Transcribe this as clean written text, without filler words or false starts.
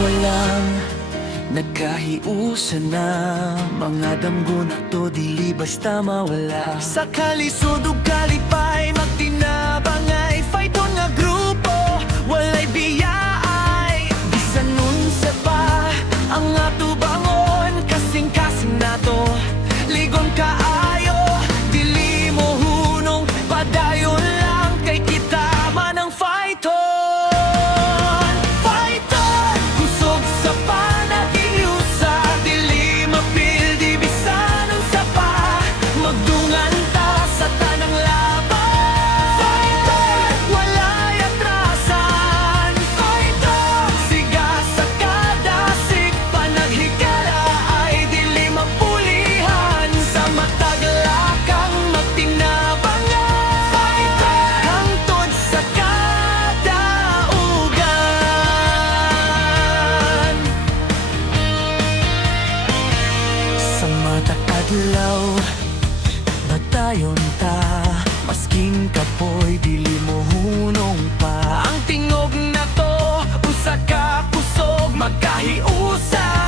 Walang nagkahiusan na mga damgo na to dili basta mawala. Sa kalisod ug kalipay magtinabang ay fighton nga grupo, walay biyaay bisan unsa pa ang ato bangon, kasing-kasing nato ligon kaayo, dili mo hunong padayon lang kay kita man ang fighton. Adlaw, batayon ta, masking kapoy dili mo hunong pa. Ang tingog na to, usa ka kusog magkahiusa.